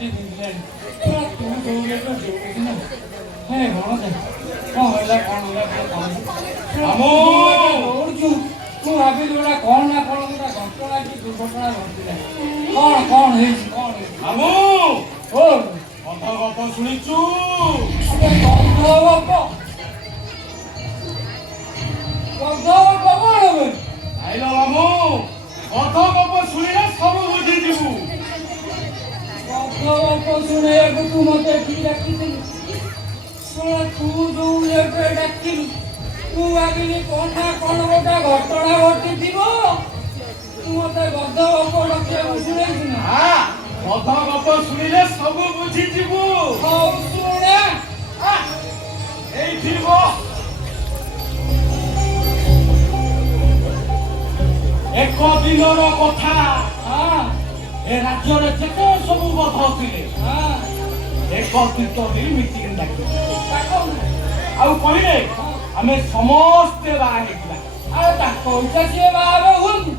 ଏମିତି ପିନ୍ଧିଲେଣି ପୁରା ତୁ ଦୌଡ଼ିଲେ ତ ଦୌଡ଼ୁଛୁ ନା ହେ କଣ ହେଲା ଦୌଡ଼ୁଛୁ ମୁଁ ଭାବିଲି ଗୋଟା କଣ ନା ଘଟଣା କି ଦୁର୍ଘଟଣା ଘଟିଲା କଣ ହେଇଛି ମାମୁଁ ଓ ଅଧ ଗପ ଶୁଣିଛୁ ଆଇଲ ମାମୁଁ ଅଧ ଗପ ଶୁଣିଲେ ସବୁ ବୁଝିଯିବୁ ଶୁଣିବାକୁ ତୁ ମତେ ଏଠିକି ଡାକିଥିଲୁ ତୁ ଯୋଉ ଡାକିଲୁ ତୁ ଭାବିଲି କଣ ଗୋଟେ ଘଟଣା ଘଟିଥିବ ତୁ ମତେ ଗଧ ଗପ ଡାକିବାକୁ ଶୁଣେଇଛୁ ନା ଅଧ ଗପ ଶୁଣିଲେ ସବୁ ବୁଝିଯିବୁ ଶୁଣେ ଏଇଠି ଏକ ଦିନର କଥା ଏ ରାଜ୍ୟରେ ଯେତେ ସବୁ ଗଧ ଥିଲେ ଏକତ୍ରିତ ହୋଇ ମିଟିଂ ଡାକିଲେ ଆଉ କହିଲେ ଆମେ ସମସ୍ତେ ବାହା ହେଇଯିବା ଆଉ ତାଙ୍କ ଇଚ୍ଛା ସିଏ ବାହା ହୁଅନ୍ତୁ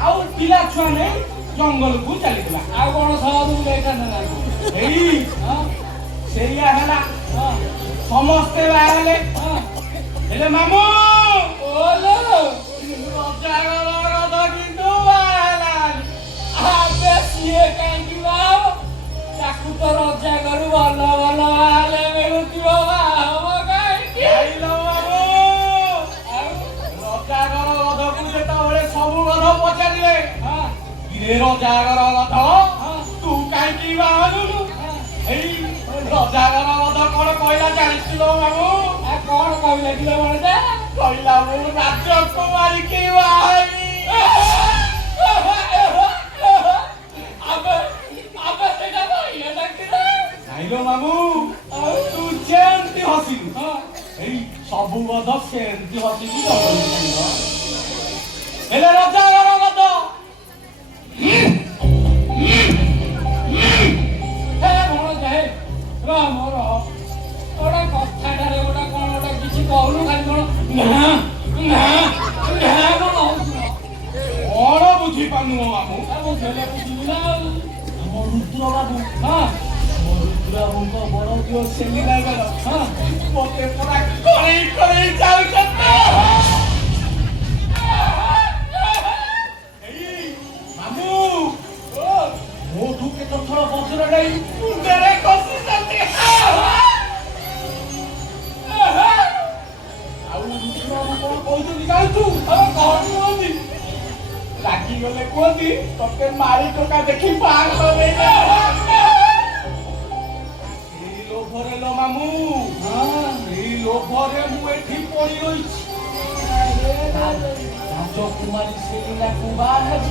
ଆଉ ପିଲା ଛୁଆ ନେଇ ଜଙ୍ଗଲକୁ ଚାଲିଥିଲା ଆଉ କଣ ସହରକୁ ଯାଇଥାନ୍ତା ଏଇ ସେଇଆ ହେଲା ସମସ୍ତେ ବାହା ହେଲେ ମାମୁଁ ରଜାଗର କିନ୍ତୁ ବାହା ହେଲାନି ସିଏ କାହିଁକି ବାହା ତାକୁ ତ ରଜା ଘରୁ ଭଲ ହେଲେ ମିଳୁଥିବ ରଜାଗର ଗଧକୁ ଯେତେବେଳେ ସବୁ ଗଧ ପଚାରିଲେ ରଜାଗର ଗଧ ତୁ କାହିଁକି ବାହାରୁନୁ ଏଇ ରଜାଗର ଗଧ କଣ କହିଲା ଜାଣିଥିଲ ମାମୁଁ କଣ କହିଲା କିଲୋ ମଣିଷା କହିଲା ମୁଁ ରାଜକୁମାରୀକି ବାହାରି ନାଇଲୋ ମାମୁଁ ଆଉ ତୁ ସେମିତି ହସିଲୁ ଏଇ ସବୁ ଗଧ ସେମିତି ହସିକି ହେଲେ ରଜାଗର ଗଧ ମୋର ଗୋଟେ କଥାଟାରେ ଗୋଟେ କଣ ଗୋଟେ କିଛି କହୁନୁ ଖାଲି କଣ କଣ ବୁଝିପାରୁନୁ ମାମୁଁ ବୁଝିଲେ ବୁଝିବି ନା ଆଉ ଆମ ରୁଦ୍ର ବାବୁ ରୁଦ୍ରବାବୁଙ୍କ ବଡ ଝିଅ ସେଲିନା ବେଳ ମତେ ପୁରା କଳେଇ ଯାଉଛନ୍ତି ମାମୁଁ ମୋଠୁ କେତେ ଥର ବଜ୍ର ନେଇ ମୁଣ୍ଡରେ କଷୁଛନ୍ତି ଆଉ ରୁଦ୍ରବାବୁ କଣ କହୁଛନ୍ତି ଜାଣିଛୁ କଣ କୁହନ୍ତି ରାଗିଗଲେ କୁହନ୍ତି ତତେ ମାରି ଟୋକା ଦେଖି ବାହାଘର ଲୋଭରେ ଲୋ ମାମୁଁ ଏଇ ଲୋଭରେ ମୁଁ ଏଠି ପଡି ରହିଛି ରାଜକୁମାରୀ ସେଲିନାକୁ ବାହା ହେବି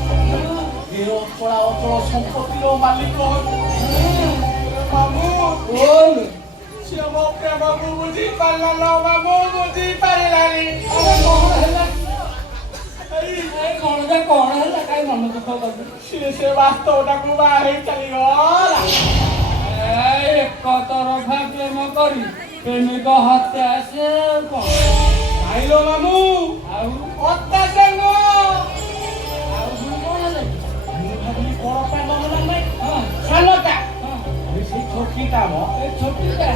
ଏ ଅଚଳା ଅଚଳ ସମ୍ପତ୍ତିର ମାଲିକ ମାମୁଁ ସିଏ ମୋ ପ୍ରେମକୁ ବୁଝି ପାରିଲା ମାମୁଁ ବୁଝି ପାରିଲାନି କଣ ହେଲା କାହିଁ ମନ ଦୁଃଖ କଲୁ ସେ ବାସ୍ତବଟାକୁ ବାହା ହେଇ ଚାଲିଗଲା ଏକ ତରଫା ପ୍ରେମ କରି ପ୍ରେମିକ ହତ୍ୟା ସେ କଣ ଖାଇଲ ମାମୁଁ ଆଉ ଅତ୍ୟାଚାର ନୁହଁ ଆଉ କଣ ହେଲା ମୁଁ ଭାବିଲି ବଡ ପ୍ରେମ ହେଲା ନାଇଁ ସାନଟା ସେଇ ଛୋଟିଟା ଏ ଛୋଟିଟା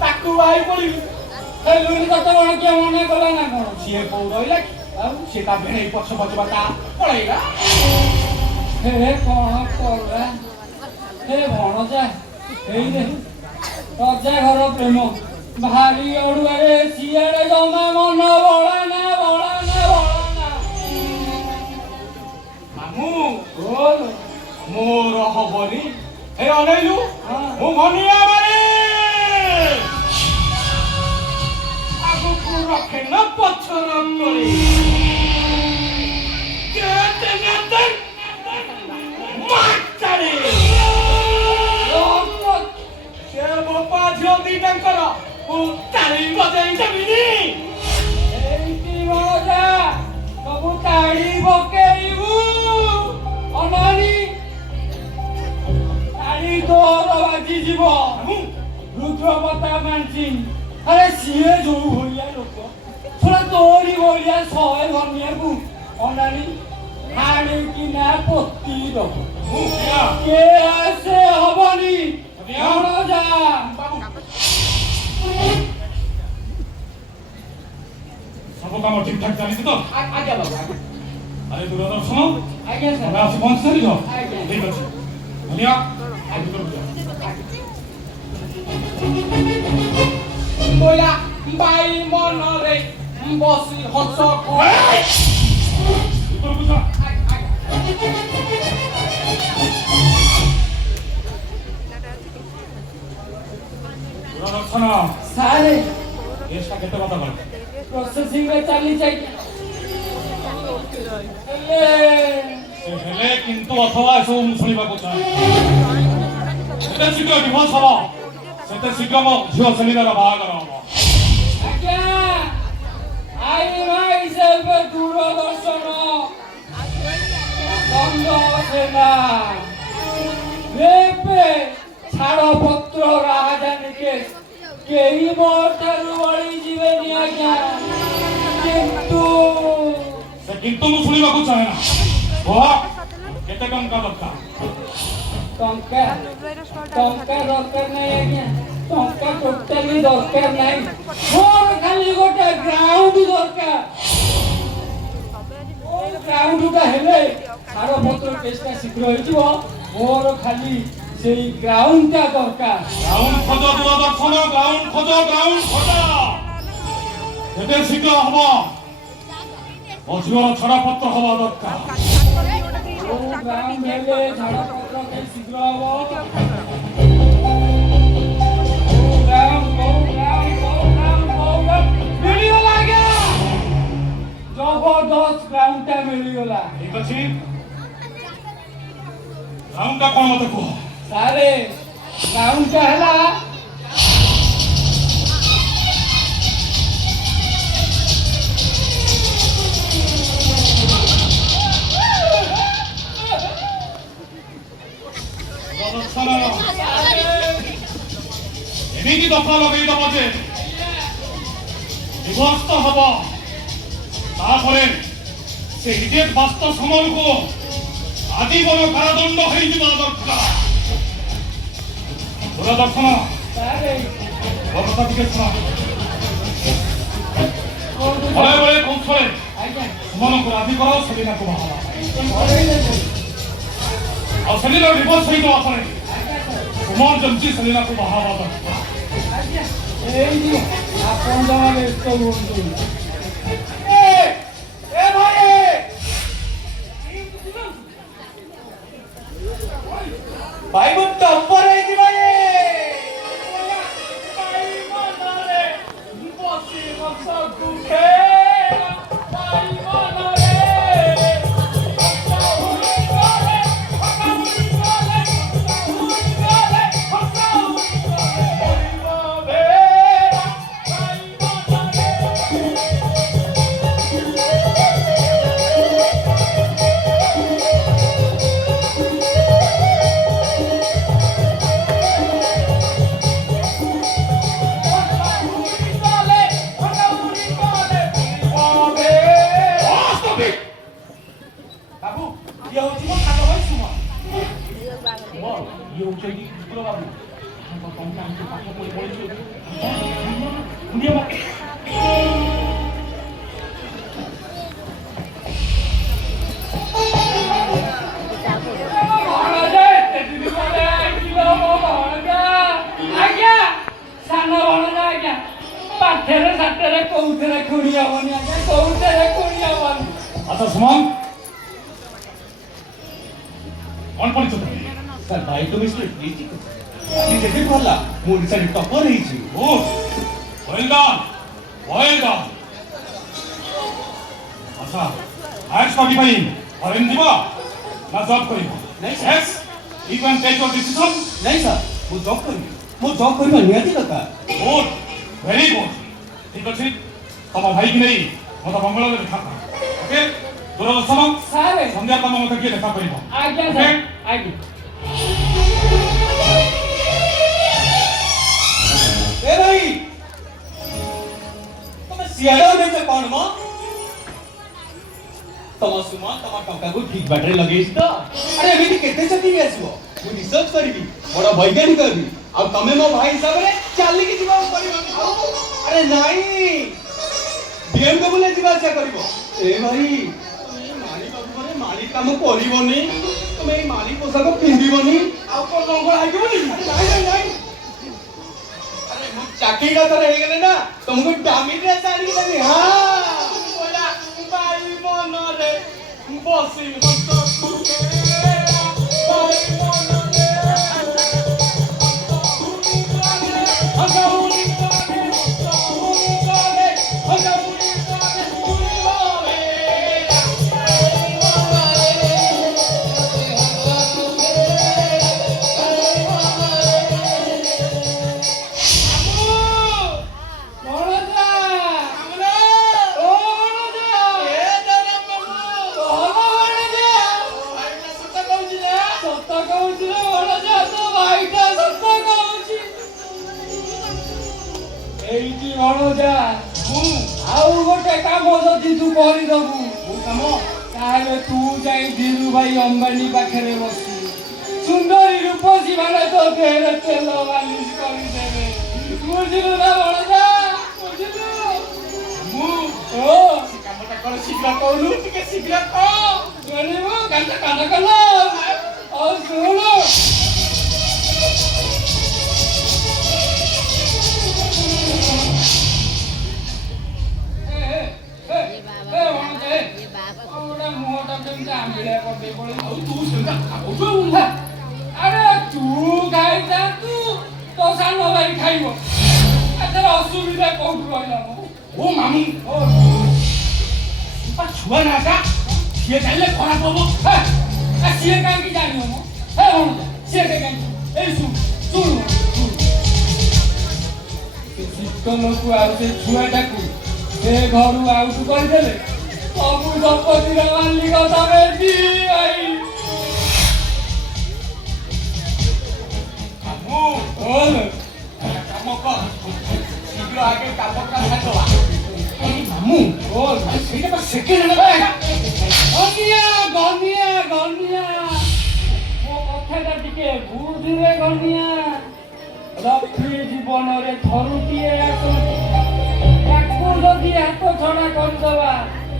ତାକୁ ବାହାଇ ପଡିବି କତ କଣ କିଏ ମନେ କଲା ନା କଣ ସିଏ କୋଉ ରହିଲା କି ଆଉ ସେ ତା ଭେଣେଇ ପଛ ତା ପଳେଇଲା ହେ କଣ କଲା ହେ ଭଣଜା ହେଇରେ ରଜା ଘର ପ୍ରେମ ଭାରି ଅଡୁଆରେ ସିଆଡେ ଜମା ମନ ବଳାନା ମାମୁଁ ମୋର ହବନି ହେ ଅନେଇଲୁ ମୁଁ ଭନିଆ ମାରି ଆଗକୁ ରଖେ ନା ପଛର କରି ସେ ବୋପା ଝିଅ ଦିଟାଙ୍କର ମୁଁ ତାଳି ବଜାଇ ଦେବିନି ଏଇଠି ମଜା ସବୁ ତାଳି ପକେଇବୁ ଅନାନି ତାଳି ତୋର ବାଜିଯିବ ରୁଦ୍ରପତା ମାଂସି ଆରେ ସିଏ ଯୋଉ ଭଳିଆ ଲୋକ ଶୁଣ ତୋରି ଭଳିଆ ଶହେ ଧନିଆକୁ ଅନାନି ହାଣିକି ନା ପୋତି ଦବ ମୁଁ କିଆ କେସେ ହବନି କଣ ଯା ବାବୁ ସବୁ କାମ ଠିକ ଠାକ ଚାଲିଛି ତ ଆଜ୍ଞା ବାବୁ ଆରେ ଦୂରଦର୍ଶନ ଆଜ୍ଞା ତମେ ସାର୍ ଆସି ପହଞ୍ଚି ସାରିଛ ଆଜ୍ଞା। ଠିକ ଅଛି ଧନିଆ ଭିତରକୁ ଯାଅ ବୋଲା ବାଇ ମନରେ ବସି ହସ ଭିତରକୁ ଯାଅ ଦୂରଦର୍ଶନ ସାର୍ କେସଟା କେତେ କଥା କଲ ପ୍ରୋସେସିଂ ରେ ଚାଲିଛି ଆଜ୍ଞା ହେଲେ ସେ ହେଲେ କିନ୍ତୁ ଅଥବା ଏସବୁ ମୁଁ ଶୁଣିବାକୁ ଚାହେଁ ଯେତେ ଶୀଘ୍ର ଡିଭୋର୍ସ ହବ ସେତେ ଶୀଘ୍ର ମୋ ଝିଅ ସେଲିନାର ବାହାଘର ହବ ଆଜ୍ଞା ଆଇ ମାଇସେଲ୍ଫ ଦୂରଦର୍ଶନ ଦଣ୍ଡ ସେନା ରେପେ ଛାଡ଼ପତ୍ର ରାଜଧାନୀ କେସ୍ କେହି ମୋ ଠାରୁ ବଳି ଯିବେନି ଆଜ୍ଞା କିନ୍ତୁ ସେ କିନ୍ତୁ ମୁଁ ଶୁଣିବାକୁ ଚାହେଁ ନା କୁହ କେତେ ଟଙ୍କା ଦରକାର ଟଙ୍କା ଟଙ୍କା ଦରକାର ନାହିଁ ଆଜ୍ଞା ଟଙ୍କା ଟୋଟାଲି ଦରକାର ନାହିଁ ମୋର ଖାଲି ଗୋଟେ ଗ୍ରାଉଣ୍ଡ ଦରକାର ଗ୍ରାଉଣ୍ଡଟା ହେଲେ ଛାଡ଼ପତ୍ର କେସଟା ଶୀଘ୍ର ହେଇଯିବ ମୋର ଖାଲି ସେଇ ଗ୍ରାଉଣ୍ଡଟା ଦରକାର ଗ୍ରାଉଣ୍ଡ ଖୋଜ ଦୂରଦର୍ଶନ ଗ୍ରାଉଣ୍ଡ ଖୋଜ ଯେତେ ଶୀଘ୍ର ହବ ମୋ ଝିଅର ଛାଡ଼ପତ୍ର ହବା ଦରକାର କୋଉ ଗ୍ରାଉଣ୍ଡ ହେଲେ ଛାଡ଼ପତ୍ର କେହି ଶୀଘ୍ର ହବ ମିଳିଗଲା ଆଜ୍ଞା ଜବରଦସ୍ତ ଗ୍ରାଉଣ୍ଡଟା ମିଳିଗଲା ଠିକ ଅଛି ଗ୍ରାଉଣ୍ଡଟା କଣ ମତେ କୁହ ସାରେ ଗ୍ରାଉଣ୍ଡଟା ହେଲା ଦୂରଦର୍ଶନ ଏମିତି ଦଫା ଲଗେଇଦବ ଯେ ଡିଭୋର୍ସ ତ ହବ ତାପରେ ସେ ଇଡିଏଟ୍ ବାସ୍ତ ସମରକୁ ଆଜୀବନ କାରାଦଣ୍ଡ ହେଇଯିବା ଦରକାର ଦୂରଦର୍ଶନ ସାରେ ମୋ କଥା ଟିକେ ଶୁଣ କୋଉଠୁ ବେଳେ ବେଳେ କୌଶଳେ ଆଜ୍ଞା ସୁମନକୁ ରାଜି କର ସେଲିନାକୁ ବାହା ହେବା ଘରେଇଦେବେ ଆଉ ସେଲିନା ଡିଭୋର୍ସ ହେଇଯିବା ପରେ ଆଜ୍ଞା ସାର୍ ସୁମନ ଯେମିତି ସେଲିନାକୁ ବାହା ହେବା ଦରକାର ଆଜ୍ଞା ଏଇଠି ଆପଣ ଜମା ବ୍ୟସ୍ତ ହୁଅନ୍ତୁ ଭାଇ ମୁଁ ଟପ୍ପର ହେଇଛି ଭାଇ ବାବୁ ଇଏ ହଉଛି ମୋ ସାନ ଭାଇ ସୁମନ ଇଏ ହଉଛନ୍ତି ବିପ୍ର ବାବୁ ତମେ ଆମକୁ ପାଠ ପଢି ପଢିଛୁ ଆଜ୍ଞା ସାନ ଭଣଜା ଆଜ୍ଞା ପାଠରେ ସାଠରେ କୋଉଥିରେ ଖୁଣି ହବନି ଆଜ୍ଞା କୋଉଥିରେ ଖୁଣି ହବନି ଆଚ୍ଛା ସୁମନ କଣ ପଢିଛ ତମେ ସାର୍ ବାୟୋକେମିଷ୍ଟ୍ରି ପିଜି ଆଜି ଯେତେ ଭଲ ମୁଁ ଓଡ଼ିଶାରେ ଟପ୍ପର ହେଇଛି Good. Well done. Well done. ଆଚ୍ଛା ହାୟର ଷ୍ଟଡି ପାଇଁ ଫରେନ୍ ଯିବ ନା ଜବ୍ କରିବ ନାଇଁ sir. Yes. You can take your decision. ନାଇଁ ସାର୍ ମୁଁ ଜବ୍ କରିବି ମୁଁ ଜବ୍ କରିବା ନିହାତି ଦରକାର Good. Very good. ଠିକ ଅଛି ତମ ଭାଇକି ନେଇ ମତେ ବଙ୍ଗଳାରେ ଦେଖା କର ଓକେ ଦୂରଦର୍ଶନ ସାରେ ସନ୍ଧ୍ୟା ତମ ମତେ କିଏ ଦେଖା କରିବ ଆଜ୍ଞା Okay? ସାର୍ ଆଜ୍ଞା ଏ ଭାଇ ତମେ ସିଆଡ଼େ ଅନେଇଛ କ'ଣ ମ ତମ ସୁମ ତମ ଟଙ୍କାକୁ ଠିକ ବାଟରେ ଲଗେଇଛି ତ ଆରେ ଏମିତି କେତେ ଚାକିରି ଆସିବ ମୁଁ ରିସର୍ଚ୍ଚ କରିବି ବଡ଼ ବୈଜ୍ଞାନିକ ହେବି ଆଉ ତମେ ମୋ ଭାଇ ହିସାବରେ ଚାଲିକି ଯିବାକୁ ପଡ଼ିବ ଆରେ ନାଇଁ BMW ଯିବା ଆସିବା କରିବ ଏ ଭାଇ ତମେ ମାଳି ବାବୁ ମାନେ ମାଳି କାମ କରିବନି ତମେ ଏଇ ମାଳି ପୋଷାକ ପିନ୍ଧିବନି ଆଉ କଣ ଲଙ୍ଗଳା ହେଇଯିବନି ନାଇଁ ଆରେ ମୁଁ ଚାକିରିଟା ଥରେ ହେଇଗଲେ ନା ତମକୁ ଦାମୀ ଡ୍ରେସ୍ ଆଣିକି ଦେବି ହଁ ବାଇ ମନରେ ବସି ହସ এইটি ভଣଜା ଆଉ ଗୋଟେ କାମ ଯଦି ତୁ କରିଦବୁ କାମ ତାହେଲେ ତୁ ଯାଇ ଧୀରୁ ଭାଇ ଅମ୍ବାନୀ ପାଖରେ ବସି ସୁନ୍ଦରୀ ରୂପସୀ ମାନେ ତୋ ଦେହରେ ତେଲ ମାଲିସ କରିଦେବେ ବୁଝିଲୁ ନା ଭଣଜା ବୁଝିଲୁ ମୁଁ ସେ କାମଟା କଣ ଶୀଘ୍ର କହୁନୁ ଟିକେ ଶୀଘ୍ର କହ ଶୁଣିବୁ କାନ କାନ କଲ ଆଉ ଶୁଣୁ আরে তু খাইতা তু তো সানো ভাই খাইব এটার অসুবিধা কোন রইলাম ও মামু ও ছুয়া না আসা সে চাইলে খারাপ হবো হ্যাঁ সিଏ କାହିଁକି ଜାଣିବ ମ ହେ ହଣ ସିଏ କାହିଁକି ଏଇ ଶୁଣୁ ଶୀତଲକୁ ଆଉ ସେ ଛୁଆଟାକୁ ସେ ଘରୁ ଆଉଟ କରିଦେଲେ ସବୁ ସମ୍ପତ୍ତିର ମାଲିକ ତମେ ଦି ଭାଇ ମାମୁ କାମ କର ଶୀଘ୍ର ଆଗେ କାମଟା ସାରିଦବା ଏଇ ମାମୁ ସେଇଟା ତ ସେକେଣ୍ଡ ଗନିଆ ମୋ କଥାଟା ଟିକେ ବୁଝିଲେ ଗନିଆ ରଫି ଜୀବନରେ ଥରୁଟିଏ ଆସନ୍ତି ତାକୁ ଯଦି ହାତ ଛଡ଼ା କରିଦବା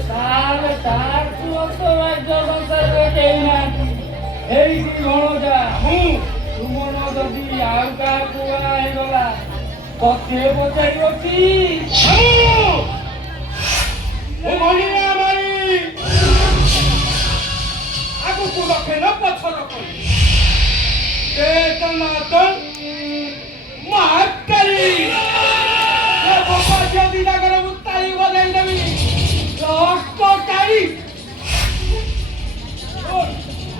ତାହେଲେ ତାଠୁ ଅସୌଭାଗ୍ୟ ସଂସାରରେ କେହି ନାହାନ୍ତି ଏଇଠି ଭଣଜା ତୁମର ଯଦି ଆଉ କାହାକୁ ବାହା ହେଇଗଲା ତତେ ପଚାରିବ କି ଆଗକୁ ରଖେ ନା ପଛ ରଖେ ମାତାରି ଯଦି ତାଙ୍କର ଉତ୍ତାଳି ବଜାଇ ଦେବି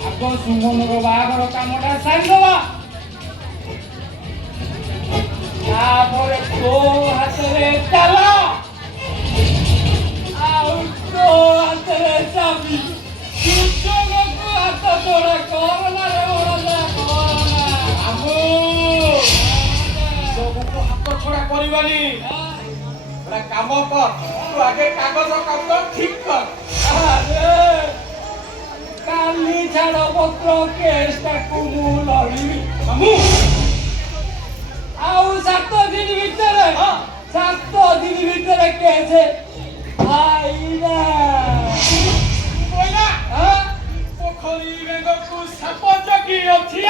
ଆଗ ସୁମନର ବାହାଘର କାମଟା ସାରିଦବା ତାପରେ ତୋ ହାତରେ ଚାଲ ଆଉ ତୋ ହାତରେ ଚାବି ସୁଯୋଗକୁ ହାତ ତୋଡ଼ା କରନା ରେ ଭଣଜା କରନା ସବୁକୁ ହାତ ଛଡ଼ା କରିବାନି ଗୋଟେ କାମ କର ତୁ ଆଗେ କାଗଜ କାମ ଠିକ କର କାଲି ଛାଡ଼ପତ୍ର କେସ୍ଟାକୁ ମୁଁ ଲଢ଼ିବି ମାମୁ ଆଉ 7 ଦିନ ଭିତରେ କେସ୍ ଆଇଲା ପୋଖରୀ ବେଙ୍ଗକୁ ସାପ ଜଗି ଅଛି